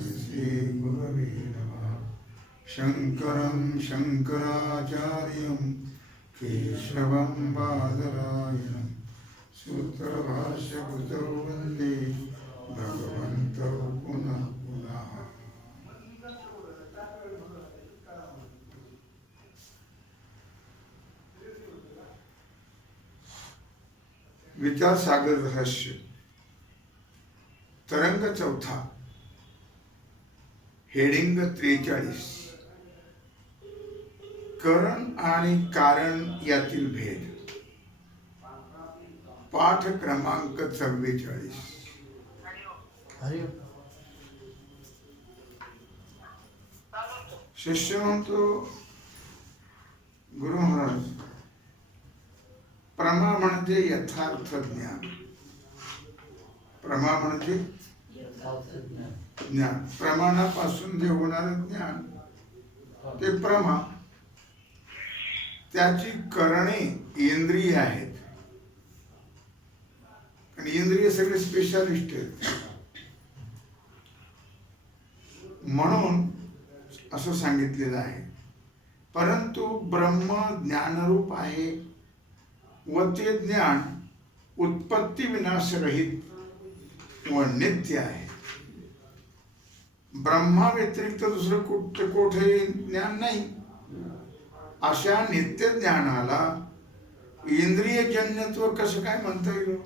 श्री गुरवे नमः। शंकरं शंकराचार्यं केशवं बादरायणं सूत्रभाष्यकृतौ वन्दे भगवन्तौ पुनः पुनः। विचार सागर रहस्य तरंग चौथा, हेडिंग 43, करण आणि कारण यातील भेद, पाठ क्रमांक 44। शिष्य म्हणतो, गुरु महाराज, प्रमा म्हणजे यथार्थ ज्ञान। प्रमा म्हणजे ज्ञान, प्रमाणापासून जे होणारं ज्ञान ते प्रमा। त्याची करणे इंद्रिय आहेत, आणि इंद्रिय सगळे स्पेशालिस्ट आहेत। म्हणून असं सांगितलेलं आहे। परंतु ब्रह्म ज्ञानरूप आहे व ते ज्ञान उत्पत्ती विनाश रहित व नित्य आहे। ब्रह्मा व्यतिरिक्त दुसरं कोठे ज्ञान नाही। अशा नित्य ज्ञानाला इंद्रियजन्यत्व कसं काय म्हणता येईल?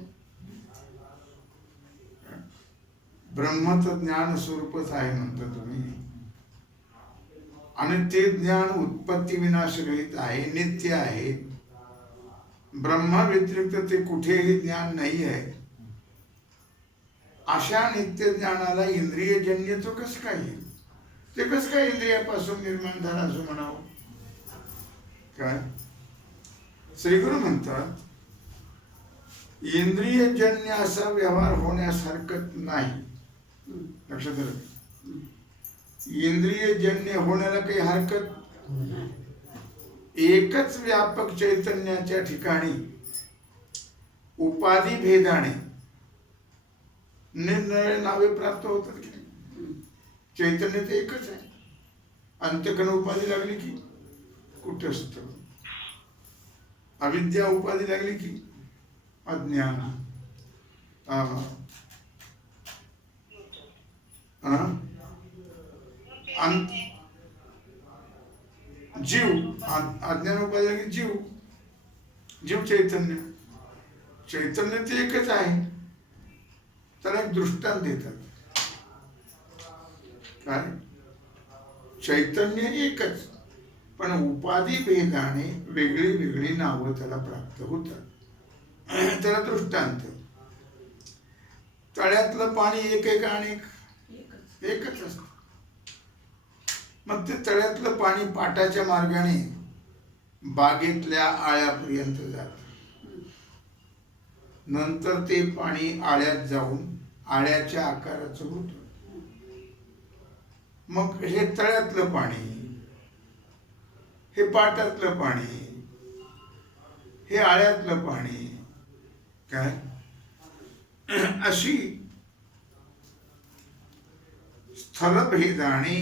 ब्रह्मचं ज्ञान स्वरूपच आहे म्हणता तुम्ही, आणि ते ज्ञान उत्पत्ती विनाश रहित आहे, नित्य आहे। ब्रह्मा व्यतिरिक्त ते कुठेही ज्ञान नाही आहे। अशा नित्य ज्ञानाला इंद्रियजन्यत्व कसं काय येईल? ते कसं काय इंद्रियापासून निर्माण झालं असं म्हणावं? काय श्रीगुरु म्हणतात, इंद्रियजन्य असा व्यवहार होण्यास हरकत नाही। लक्षात आलं? इंद्रियजन्य होण्याला काही हरकत नाही। एकच व्यापक चैतन्याच्या ठिकाणी उपाधी भेदाने निरनिराळे नावे प्राप्त होतात की नाही? चैतन्य ते एकच आहे। अंतकण उपाधी लागली की कुटस्थ, अविद्या उपाधी लागली की अज्ञान, जीव, अज्ञान उपाधी लागली जीव, जीव चैतन्य, चैतन्य ते एकच आहे। त्याला एक दृष्टांत देतात, काय चैतन्य एकच, पण उपाधी भेदाने वेगळी वेगळी नावं त्याला प्राप्त होतात। त्याला दृष्टांत, तळ्यातलं पाणी एक एक आणि एकच असतं। मग ते तळ्यातलं पाणी पाटाच्या मार्गाने बागेतल्या आळ्यापर्यंत जात, नंतर ते पाणी आळ्यात जाऊन आळ्याच्या आकाराचं होत। मग हे तळ्यातलं पाणी, हे पाटातलं पाणी, हे आळ्यातलं पाणी, काय अशी स्थलभेदाने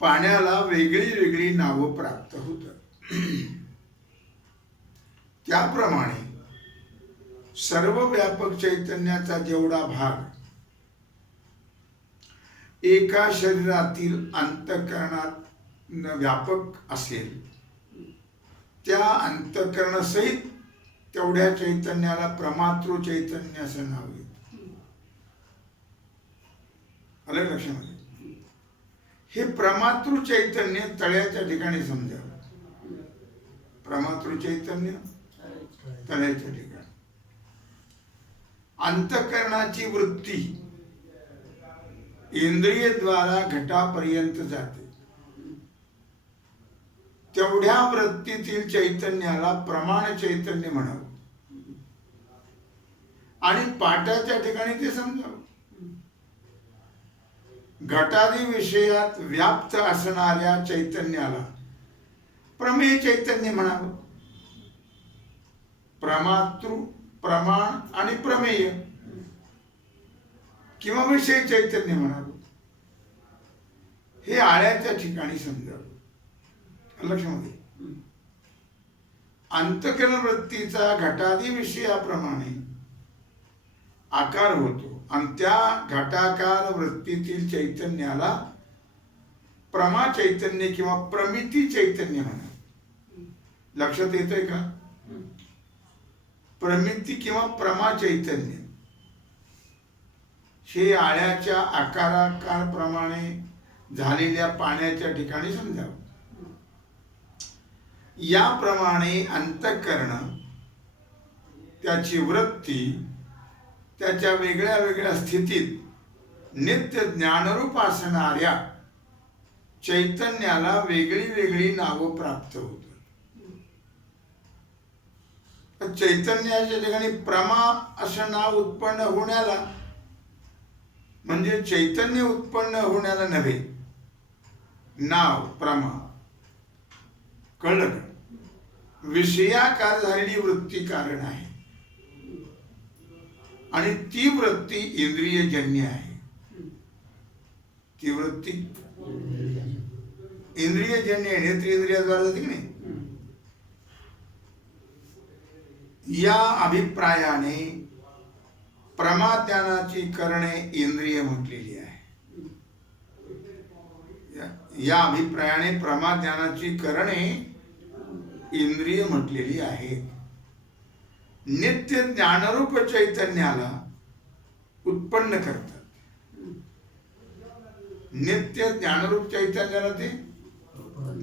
पाण्याला वेगळी वेगळी नावं प्राप्त होतात। त्याप्रमाणे सर्व व्यापक चैतन्याचा जेवढा भाग एका शरीरातील अंतःकरणात व्यापक असेल, त्या अंतःकरणासहित तेवढ्या चैतन्याला प्रमातृ चैतन्य असं नाव येतं। आलं लक्षामध्ये? हे प्रमातृ चैतन्य तळ्याच्या ठिकाणी समजावं। प्रमातृ चैतन्य तळ्याच्या ठिकाणी, अंतःकरणाची वृत्ती इंद्रियद्वारा घटापर्यंत जाते, तेवढ्या वृत्तीतील चैतन्याला प्रमाण चैतन्य म्हणावं। आणि पाटाच्या ठिकाणी ते समजावं, घटादी विषयात व्याप्त असणाऱ्या चैतन्याला प्रमेय चैतन्य म्हणावं। प्रमातृ, प्रमाण आणि प्रमेय किंवा विषय चैतन्य म्हणावं, हे आळ्याच्या ठिकाणी समजावं. लक्षामध्ये अंतःकरण वृत्तीचा घटादी विषयाप्रमाणे आकार होतो आणि त्या घटाकार वृत्तीतील चैतन्याला प्रमा चैतन्य किंवा प्रमिती चैतन्य म्हणा. लक्षात येतंय का? प्रमिती किंवा प्रमा चैतन्य हे आळ्याच्या आकाराप्रमाणे झालेल्या पाण्याच्या ठिकाणी समजावं. याप्रमाणे अंतःकरण त्याची वृत्ती त्याच्या वेगळ्या वेगळ्या स्थितीत नित्य ज्ञानरूप असणाऱ्या चैतन्याला वेगळी वेगळी नावं प्राप्त होतात. चैतन्याच्या ठिकाणी प्रमा असं नाव उत्पन्न होण्याला म्हणजे चैतन्य उत्पन्न होण्याला नव्हे, नाव प्रमा. कळलं का? विषयाकार झालेली वृत्ती कारण आहे आणि ती वृत्ती इंद्रियजन्य आहे. ती वृत्ती इंद्रियजन्य आहे, नेत्रेंद्रियाद्वारे जाते की नाही. या अभिप्रायाने प्रमाज्ञानाची करणे इंद्रिय म्हटलेली आहे. या अभिप्रायाने प्रमाज्ञानाची करणे इंद्रिय म्हटलेली आहे. नित्य ज्ञानरूप चैतन्याला उत्पन्न करतात. नित्य ज्ञानरूप चैतन्याला ते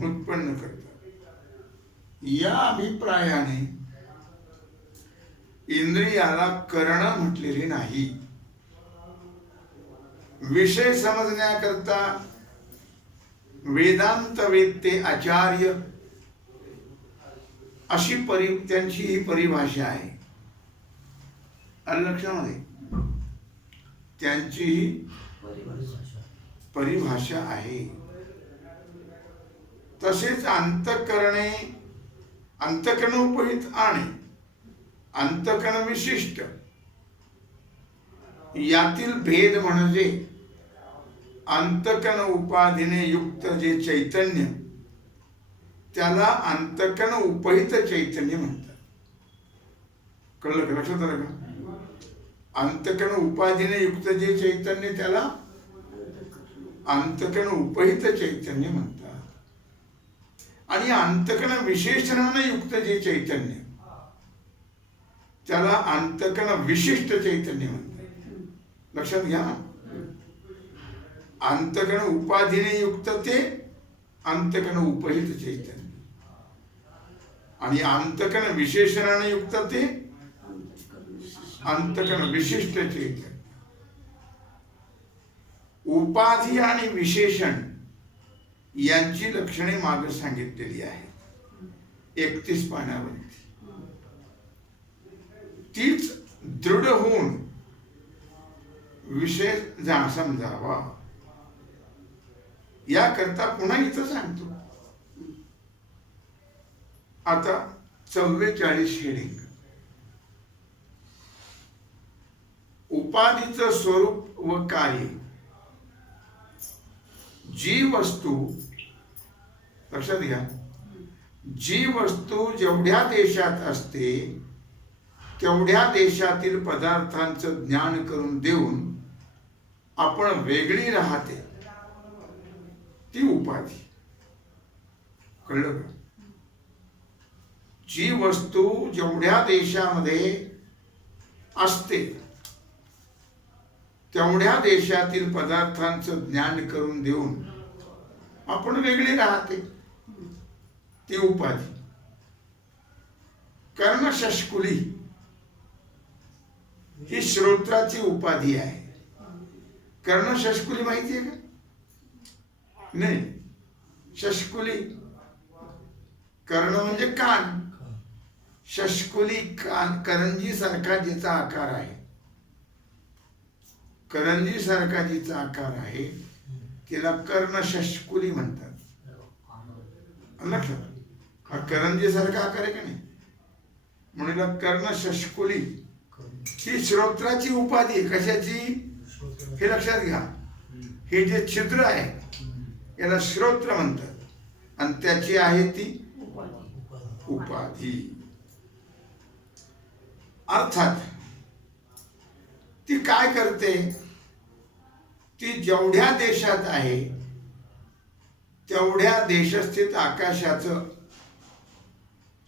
उत्पन्न करतात. या अभिप्रायाने इंद्रियाला करण म्हटलेले नाही. विषय समजण्याकरता वेदांत वेत्ते आचार्य अशी त्यांची ही परिभाषा आहे. लक्षामध्ये त्यांची ही परिभाषा आहे. तसेच अंतःकरणे अंतःकरणोपहित आणि अंतःकरण विशिष्ट यातील भेद म्हणजे अंतःकरण उपाधीने युक्त जे चैतन्य त्याला अंतःकरण उपहित चैतन्य म्हणतात. कळलं का? लक्षात आलं का? अंतःकरण उपाधीने युक्त जे चैतन्य त्याला अंतःकरण उपहित चैतन्य म्हणतात आणि अंतःकरण विशेषणाने युक्त जे चैतन्य त्याला अंतःकरण विशिष्ट चैतन्य म्हणतात. लक्षात घ्या ना. अंतःकरण उपाधीने युक्त ते अंतःकरण उपहित चैतन्य आणि अंतःकरण विशेषणाने युक्त ते अंतःकरण विशिष्ट चैतन्य. उपाधी आणि विशेषण यांची लक्षणे मागे सांगितलेली आहेत 31 पानावरती. तीच दृढ होऊन विषय समजावा याकरता पुन्हा इथं सांगतो. आता 44 हेडिंग. उपाधीचं स्वरूप व कार्य. जी वस्तू, लक्षात घ्या, जी वस्तू जेवढ्या देशात असते तेवढ्या देशातील पदार्थांचं ज्ञान करून देऊन आपण वेगळी राहते ती उपाधी. कळलं का? जी वस्तू जेवढ्या देशामध्ये असते तेवढ्या देशातील पदार्थांचं ज्ञान करून देऊन आपण वेगळी राहते ती उपाधी. कर्णशष्कुली ही श्रोत्राची उपाधी आहे. कर्णशष्कुली माहिती आहे का? नाही. शष्कुली, कर्ण म्हणजे कान, शष्कुली कान, करंजी सारखा जिचा आकार आहे, करंजी सारखा जिचा आकार आहे तिला कर्णशष्कुली म्हणतात. लक्षात. हा करंजी सारखा आकार आहे का नाही म्हणून कर्णशष्कुली ही श्रोत्राची उपाधी. कशाची? हे लक्षात घ्या. हे जे छिद्र आहे याला श्रोत्र म्हणतात आणि त्याची आहे ती उपाधी. अर्थात ती काय करते, ती जेवढ्या देशात आहे तेवढ्या देशस्थित आकाशाचं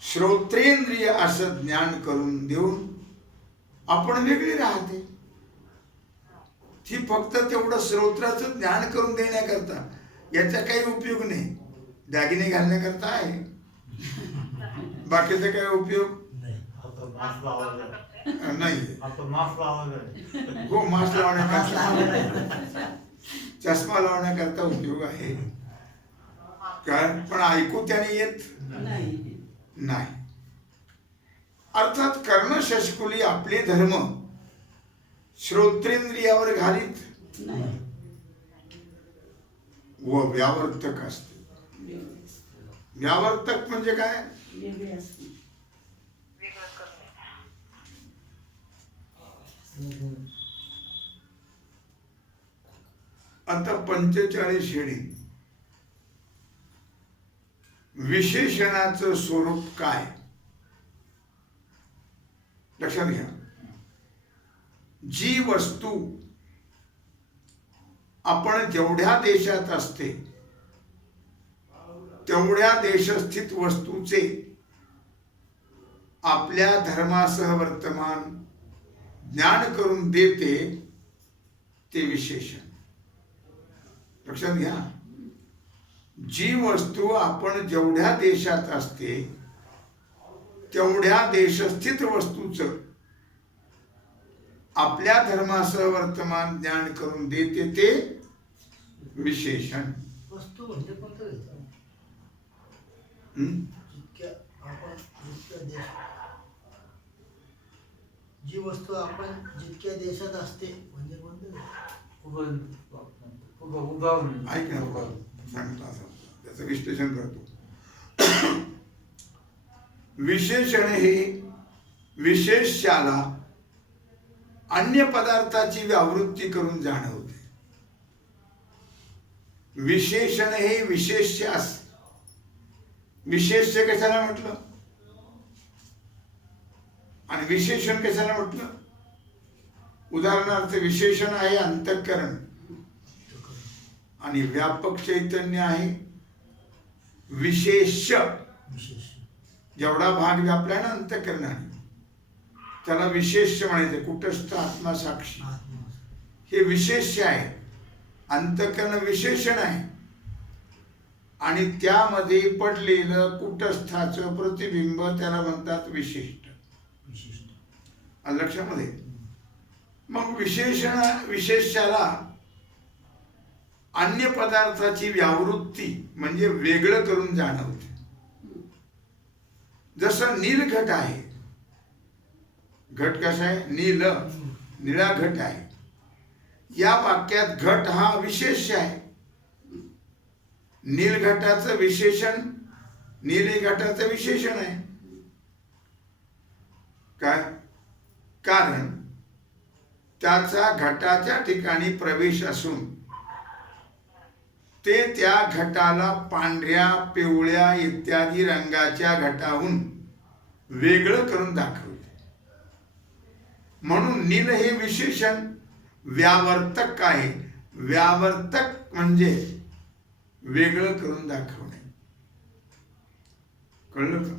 श्रोत्रेंद्रिय असं ज्ञान करून देऊन आपण वेगळी राहते. ती फक्त तेवढं श्रोत्राचं ज्ञान करून देण्याकरता, याचा काही उपयोग नाही. दागिने घालण्याकरता आहे, बाकीचा काही उपयोग नाही. हो, मास्क लावण्याकरता, चष्मा लावण्याकरता उपयोग आहे, पण ऐकू त्याने येत नाही. अर्थात कर्ण शशकुली आपले धर्म श्रोत्रेंद्रियावर घालीत व व्यावर्तक असते. व्यावर्तक म्हणजे काय? आता 45 हेडी विशेषणाचं स्वरूप काय लक्षात घ्या. जी वस्तू आपण जेवढ्या देशात असते तेवढ्या देशस्थित वस्तूचे आपल्या धर्मासह वर्तमान ज्ञान करून देते ते विशेषण. लक्षात घ्या. जी वस्तू आपण जेवढ्या देशात असते तेवढ्या देशस्थित वस्तूचं आपल्या धर्मासह वर्तमान ज्ञान करून देते ते विशेषण. वस्तू म्हणजे कोणतं घेतो? आपण जितक्या देश, जी वस्तू आपण जितक्या देशात असते म्हणजे कोणतं? ऐक ना, सांगता त्याचं विश्लेषण करतो. विशेषण हे विशेष्याला अन्य पदार्थाची व्यावृत्ती करून जाणवते. विशेषण हे विशेष्यास, विशेष्य कशाला म्हटलं आणि विशेषण कशाला म्हटलं? उदाहरणार्थ विशेषण आहे अंतःकरण आणि व्यापक चैतन्य आहे विशेष्य. जेवढा भाग व्यापला ना अंतःकरणाने त्याला विशेष्य म्हणायचे. कुटस्थ आत्मा साक्षी हे विशेष्य आहे. अंतःकरण विशेषण आहे आणि त्यामध्ये पडलेलं कुटस्थाचं प्रतिबिंब त्याला म्हणतात विशिष्ट. लक्षामध्ये. मग विशेष्याला अन्य पदार्थाची व्यावृत्ती म्हणजे वेगळं करून जाणवते. जसं नीलघट आहे. घट कसा आहे? नील, निळा घट आहे. या वाक्यात घट हा विशेष्य आहे. नीलघटाचं विशेषण, नीली घटाचं विशेषण आहे. काय? कारण त्याचा घटाच्या ठिकाणी प्रवेश असून ते त्या घटाला पांढऱ्या, पिवळ्या इत्यादी रंगाच्या घटाहून वेगळं करून दाखवते. म्हणून नील हे विशेषण व्यावर्तक आहे. व्यावर्तक म्हणजे वेगळं करून दाखवणे. कळलं का?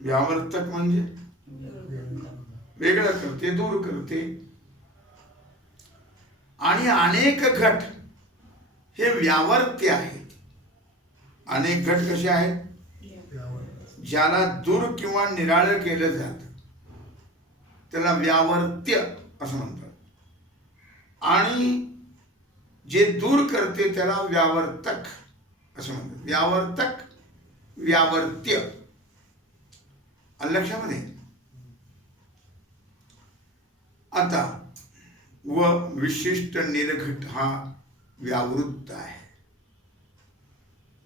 व्यावर्तक म्हणजे वेगळं करते, दूर करते. आणि अनेक घट हे व्यावर्त्य आहेत. अनेक घट कसे आहेत? ज्याला दूर किंवा निराळं केलं जातं त्याला व्यावर्त्य असं म्हणतात. आणि जे दूर करते त्याला व्यावर्तक असं म्हणतात. व्यावर्तक, व्यावर्त्य. लक्षामध्ये. आता व विशिष्ट नीलघट हा व्यावृत्त आहे.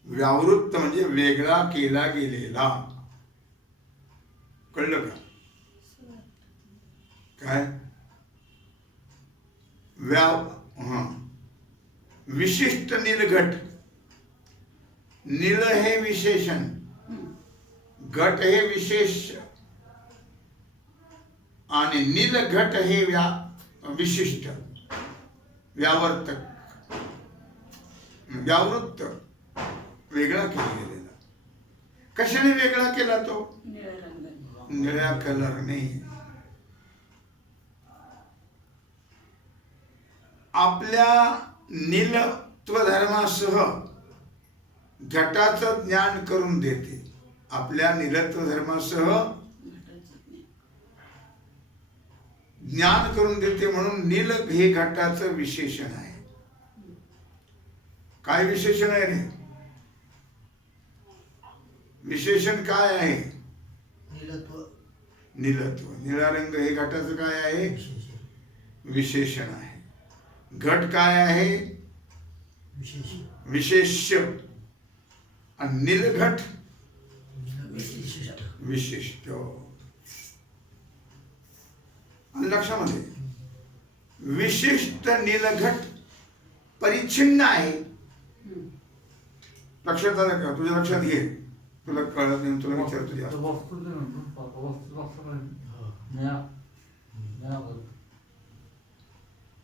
व्यावृत्त म्हणजे वेगळा केला गेलेला. कळलं का? काय विशिष्ट नीलघट. नील हे विशेषण, घट हे विशेष आणि नीलघट हे विशिष्ट, व्यावर्तक, व्यावृत्त, वेगळा केला गेलेला. कशाने वेगळा केला तो? निळ्या कलरने. आपल्या नीलत्व धर्मासह घटाचं ज्ञान करून देते. आपल्या नीलत्व धर्मासह ज्ञान करून देते म्हणून नील हे घटाचं विशेषण आहे. काय विशेषण आहे रे? विशेषण काय आहे? नीलत्व. नीलत्व. निळा रंग हे घटाचं काय आहे? विशेषण आहे. घट काय आहे? विशेष्य. आणि नीलघट विशिष्ट. आणि लक्षामध्ये विशिष्ट नीलघट परिच्छिन्न आहे. लक्षात आलं का? तुझ्या लक्षात घे. तुला कळत नाही, तुला विचारतो जास्त.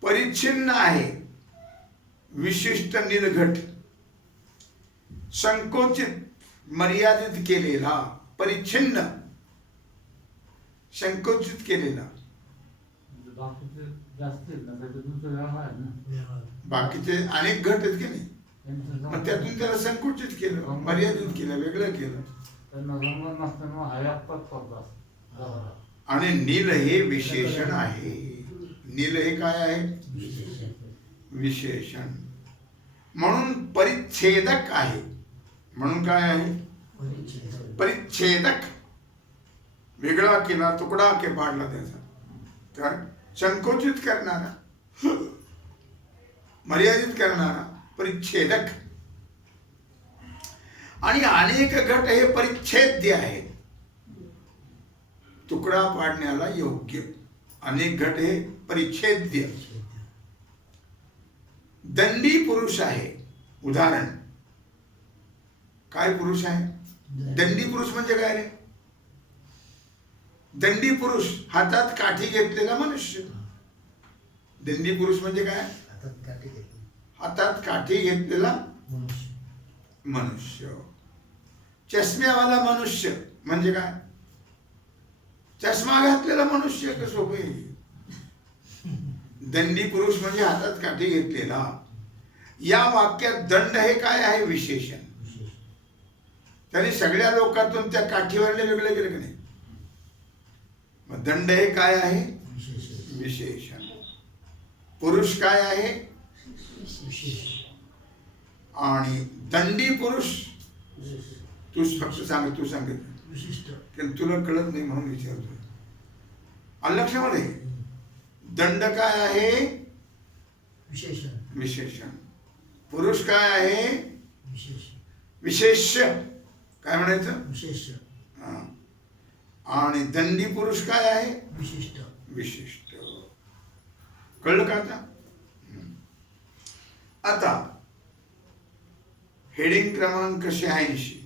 परिच्छिन्न आहे विशिष्ट नीलघट. संकोचित, मर्यादित केलेला, परिच्छिन्न, संकोचित केलेला. बाकीचे अनेक घट आहेत की नाही, मग त्यातून त्याला संकुचित केलं, मर्यादित केलं, वेगळं केलं. आणि नील हे विशेषण आहे. नील हे काय आहे? विशेषण. म्हणून परिच्छेदक आहे. म्हणून काय आहे? परिच्छेदक. वेगळा केला, तुकडा के पाडला त्याचा. तर संकोचित करणारा, मर्यादित करणारा, परिच्छेदक. आणि अनेक घट हे परिच्छेद्य आहेत, तुकडा पाडण्याला योग्य. अनेक घट हे परिच्छेद्य. दंडी पुरुष आहे. उदाहरण काय पुरुष आहे? दंडी पुरुष म्हणजे काय रे? दंडी पुरुष हातात काठी घेतलेला मनुष्य. दंडी पुरुष म्हणजे काय? हातात काठी घेतलेला मनुष्य. चष्म्यावाला मनुष्य म्हणजे काय? चष्मा घातलेला मनुष्य. कसं सोपं. दंडी पुरुष म्हणजे हातात काठी घेतलेला. या वाक्यात दंड हे काय आहे? विशेषण. त्यांनी सगळ्या लोकांतून त्या काठीवरले वेगळे केले की नाही? मग दंड हे काय आहे? विशेषण. पुरुष काय आहे? आणि दंडी पुरुष तू फक्त सांग, तू सांगितलं विशिष्ट, तुला कळत नाही म्हणून विचारतोय. आलं लक्षामध्ये? दंड काय आहे? विशेषण. विशेषण. पुरुष काय आहे? विशेष्य. काय म्हणायचं? विशेष. आणि दंडी पुरुष काय आहे? विशिष्ट. विशिष्ट. कळलं का आता? आता हेडिंग क्रमांक 86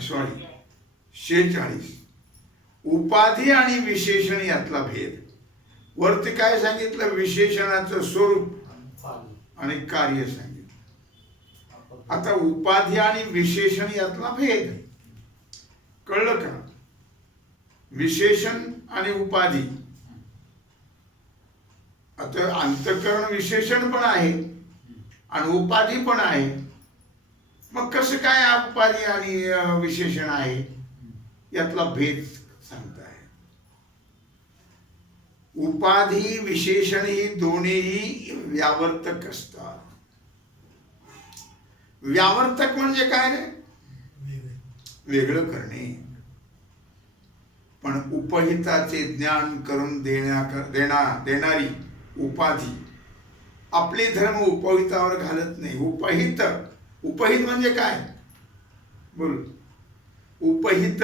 सॉरी 46. उपाधी आणि विशेषण यातला भेद. वरती काय सांगितलं? विशेषणाचं स्वरूप आणि कार्य सांगितलं. आता उपाधी आणि विशेषण यातला भेद कळलं का? विशेषण आणि उपाधी. आता अंतःकरण विशेषण पण आहे आणि उपाधी पण आहे. मग कसं काय उपाधी आणि विशेषण आहे यातला भेद सांगताय. उपाधी विशेषण ही दोन्हीही व्यावर्तक असतात. व्यावर्तक म्हणजे काय रे? वेगळं करणे. पण उपहिताचे ज्ञान करून देणारी उपाधी. आपले धर्म उपहितावर घालत नाही. उपहित, उपहित म्हणजे काय? बोल. उपहित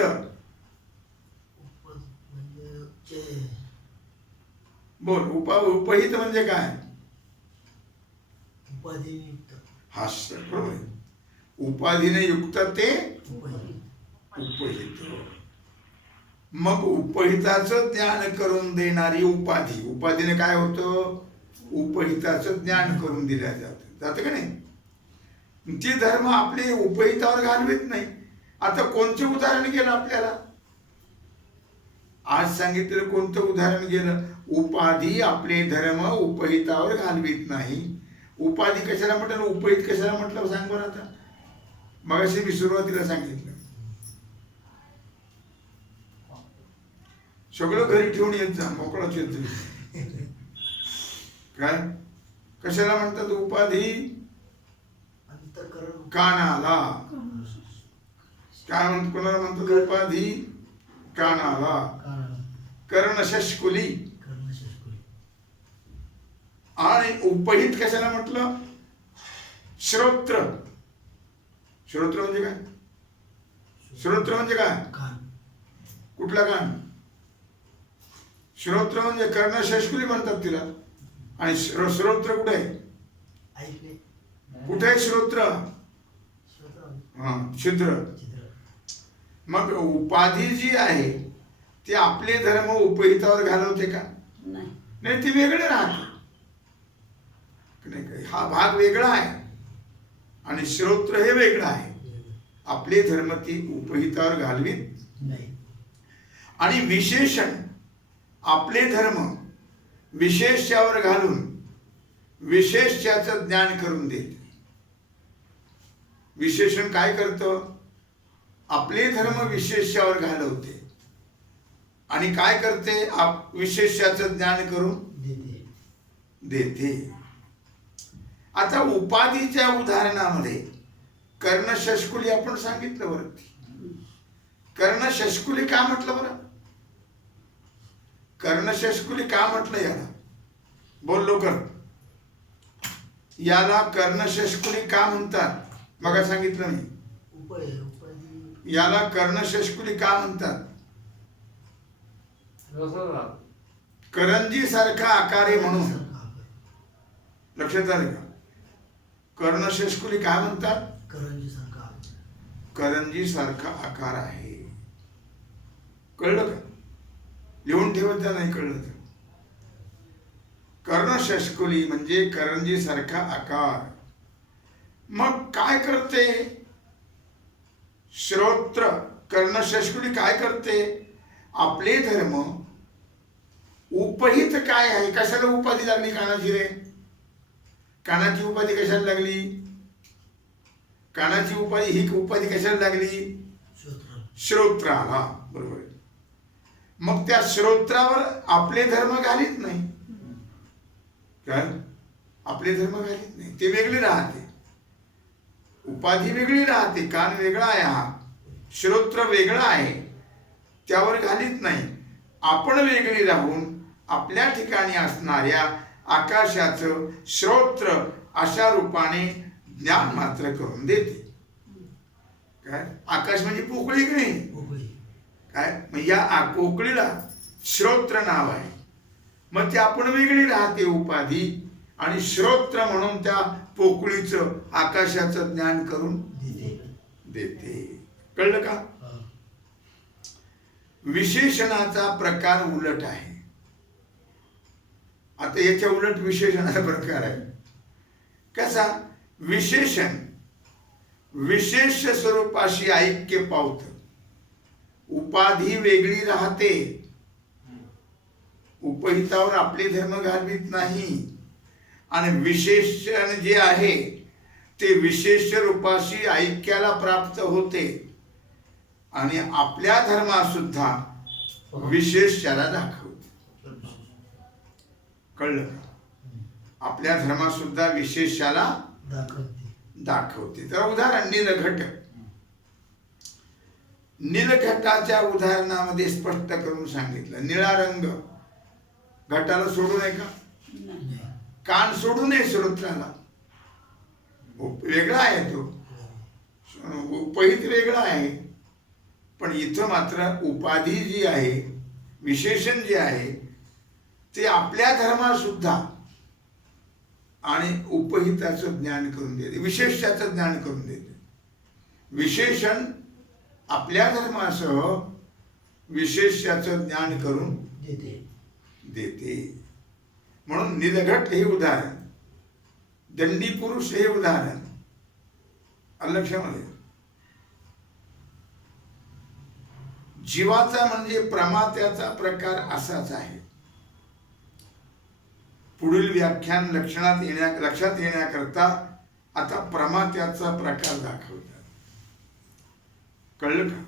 बोल. उपहित म्हणजे काय? उपाधियुक्त. हास्य. बरोबर आहे. उपाधीने युक्त ते उपहित. उपहित. मग उपहिताचं ज्ञान करून देणारी उपाधी. उपाधीने काय होतं? उपहिताचं ज्ञान करून दिल्या जातं का नाही? ती धर्म आपले उपहितावर घालवित नाही. आता कोणते उदाहरण गेलं आपल्याला? आज सांगितलेलं कोणतं उदाहरण गेलं? उपाधी आपले धर्म उपहितावर घालवित नाही. उपाधी कशाला म्हटलं, उपहित कशाला म्हटलं सांग बरं. आता मगाशी मी सुरुवातीला सांगितलं, सगळं घरी ठेवून येत जा, मोकळाच येत जा. काय कशाला म्हणतात उपाधी? अंतःकरण. कानाला. काय म्हणतात, कोणाला म्हणतात उपाधी? कानाला. कर्णशष्कुली. आणि उपहित कशाला म्हटलं? श्रोत्र. श्रोत्र म्हणजे काय? श्रोत्र म्हणजे काय? कुठला कान? श्रोत्र म्हणजे कर्णशष्कुली म्हणतात तिला. आणि श्रोत्र कुठे आहे? कुठे आहे श्रोत्र? हा, छिद्र. मग उपाधी जी आहे ती आपले धर्म उपहितावर घालवते का? नाही, ती वेगळे राहते. हा भाग वेगळा आहे आणि श्रोत्र हे वेगळं आहे. आपले धर्म ती उपहितावर घालवीत नाही. आणि विशेषण आपले धर्म विशेष्यावर घालून विशेष्याचं ज्ञान करून देते. विशेषण काय करतं? आपले धर्म विशेष्यावर घालवते आणि काय करते? विशेष्याचं ज्ञान करून देते. आता उपाधीच्या उदाहरणामध्ये कर्णशष्कुली आपण सांगितलं वरती. कर्णशष्कुली का म्हटलं बरं? कर्णशष्कुली का म्हटलं याला? बोल लवकर. याला कर्णशष्कुली का म्हणतात? मग सांगितलं मी. याला कर्णशष्कुली का म्हणतात? करंजी सारखा आकार आहे म्हणून. लक्षात आले का? कर्णशष्कुली काय म्हणतात? करंजी सारखा आकार आहे. कळलं का? लिहून ठेवत जा, नाही कळलं तर. कर्णशष्कुली म्हणजे करंजी सारखा आकार. मग काय करते? श्रोत्र. कर्णशष्कुली काय करते? आपले धर्म उपहित काय आहे? कशाला उपाधी लागली कानाची रे? कानाची उपाधी कशाला लागली? कानाची उपाधी, ही उपाधी कशाला लागली? श्रोत्राला. बरोबर आहे. मग त्या श्रोत्रावर आपले धर्म घालीत नाही. काय? आपले धर्म घालीत नाही, ते वेगळी राहते. उपाधी वेगळी राहते. कान वेगळा आहे, हा श्रोत्र वेगळा आहे, त्यावर घालीत नाही. आपण वेगळी राहून आपल्या ठिकाणी असणाऱ्या आकाशाचं श्रोत्र अशा रूपाने ज्ञान मात्र करून देते. काय? आकाश म्हणजे पोकळी की नाही? काय? मग या पोकळीला श्रोत्र नाव आहे. मग ते आपण वेगळी राहते उपाधी, आणि श्रोत्र म्हणून त्या पोकळीचं आकाशाचं ज्ञान करून देते. कळलं का? विशेषणाचा प्रकार उलट आहे. आता याच्या उलट विशेषणाचा प्रकार आहे. कसा? विशेषण विशेष स्वरूपाशी ऐक्य पावत. उपाधी वेगळी राहते. उपहितावर आपले धर्म घालवित नाही. आणि विशेषण जे आहे ते विशेष रूपाशी ऐक्याला प्राप्त होते. आणि आपल्या धर्मात सुद्धा विशेष्याला दाखवते. कळलं? आपल्या धर्मात सुद्धा विशेष्याला दाखवते. तर उदाहरण नीलघट. नीलघटाच्या उदाहरणामध्ये स्पष्ट करून सांगितलं. निळा रंग घटाला सोडू नये का? कान सोडू नये श्रोत्राला. वेगळा आहे तो, उपहित वेगळा आहे. पण इथं मात्र उपाधी जी आहे, विशेषण जे आहे ते आपल्या धर्मात सुद्धा आणि उपहिताचं ज्ञान करून देते, विशेषाचं ज्ञान करून देते. विशेषण आपल्या धर्मासह विशेषाचं ज्ञान करून देते. म्हणून निलघट हे उदाहरण, दंडी पुरुष हे उदाहरण लक्षामध्ये. जीवाचा म्हणजे प्रमात्याचा प्रकार असाच आहे. पुढील व्याख्यान लक्षात येण्याकरता आता प्रमात्याचा प्रकार दाखवतात. कळलं का?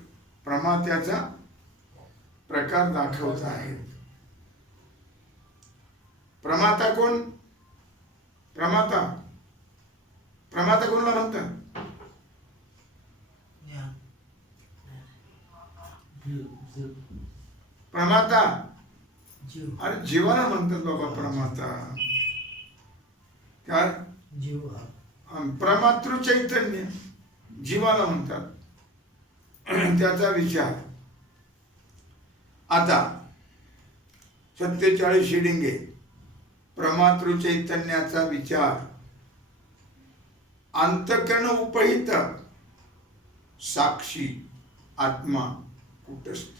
प्रमात्याचा प्रकार दाखवत आहेत. प्रमाता कोण? प्रमाता कोणाला म्हणतात? प्रमाता अरे जीवाला म्हणतात बाबा प्रमाता. काय? प्रमातृ चैतन्य जीवाला म्हणतात. त्याचा विचार आता 47 शिडिंगे प्रमातृ चैतन्याचा विचार. अंतकर्ण उपहित साक्षी आत्मा कुटस्थ.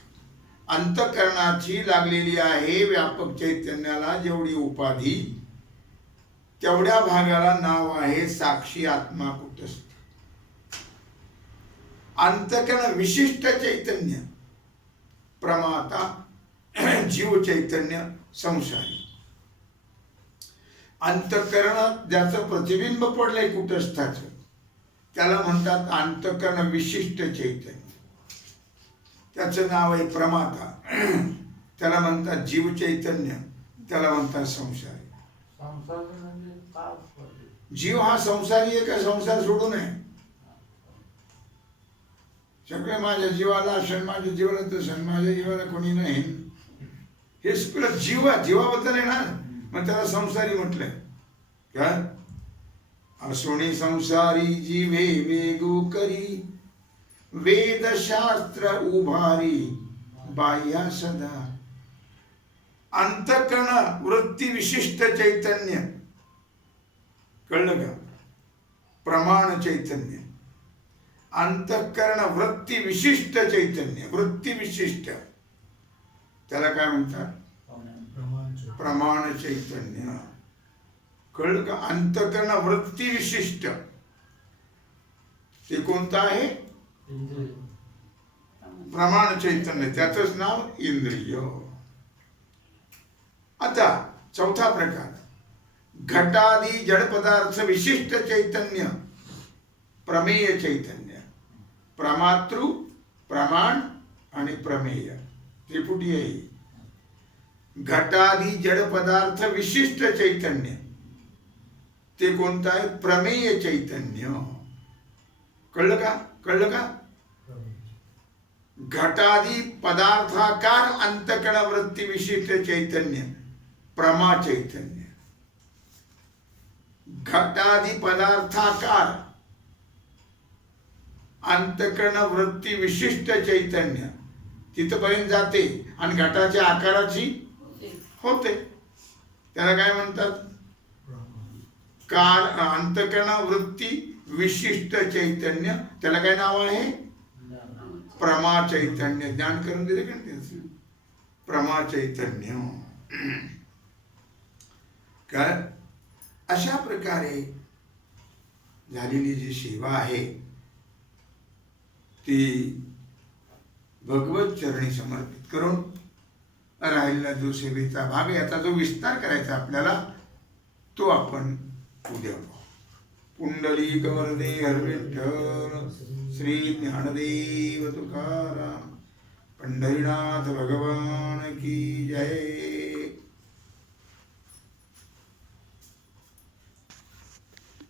अंतकरणाची लागलेली आहे व्यापक चैतन्याला जेवढी उपाधी तेवढ्या भागाला नाव आहे साक्षी आत्मा कुटस्थ. अंतकरण विशिष्ट चैतन्य प्रमाता, जीव चैतन्य संसारी. अंतकरणात ज्याचं प्रतिबिंब पडलंय कुटस्थाचं त्याला म्हणतात अंतकरण विशिष्ट चैतन्य. त्याचं नाव आहे प्रमाता. त्याला म्हणतात जीव चैतन्य, त्याला म्हणतात संसारी. जीव हा संसारी आहे का संसार सोडू नये? सगळे माझ्या जीवाला असेल, माझ्या जीवाला तसं, माझ्या जीवाला कोणी नाही, हे सगळं जीवाबद्दल आहे ना. मग त्याला संसारी म्हटलंय. काय? असोणी संसारी जीवे वेगू करी, वेदशास्त्र उभारी बाह्या सदा. अंतकर्ण वृत्ती विशिष्ट चैतन्य. कळलं का? प्रमाण चैतन्य. अंतःकरण वृत्ती विशिष्ट चैतन्य, वृत्ती विशिष्ट त्याला काय म्हणतात? प्रमाण चैतन्य. कळलं का? अंतःकरण वृत्ती विशिष्ट ते कोणतं आहे? प्रमाण चैतन्य. त्याचंच नाव इंद्रिय. आता चौथा प्रकार घटादी जड पदार्थ विशिष्ट चैतन्य प्रमेय चैतन्य. प्रमातृ, प्रमाण आणि प्रमेय त्रिपुटी आहे. घटादी जड पदार्थ विशिष्ट चैतन्य ते कोणतं आहे? प्रमेय चैतन्य. कळलं का? कळलं का? घटादी पदार्थाकार अंतकरण वृत्ती विशिष्ट चैतन्य प्रमा चैतन्य. घटादी पदार्थाकार अंतकरण वृत्ती विशिष्ट चैतन्य तिथपर्यंत जाते आणि घटाच्या आकाराची होते. त्याला काय म्हणतात? कार अंतकरण वृत्ती विशिष्ट चैतन्य. त्याला काय नाव आहे? प्रमा चैतन्य. ज्ञान करून दिले का त्याच? प्रमा चैतन्य. काय? अशा प्रकारे झालेली जी सेवा आहे ती भगवत चरणी समर्पित करून राहिलेला जो सेवेचा भाग आहे याचा जो विस्तार करायचा आपल्याला तो आपण उद्या पाहू. पुंडलिक वरदे हर विठ्ठल श्री ज्ञानदेव तुकाराम पंढरीनाथ भगवान की जय.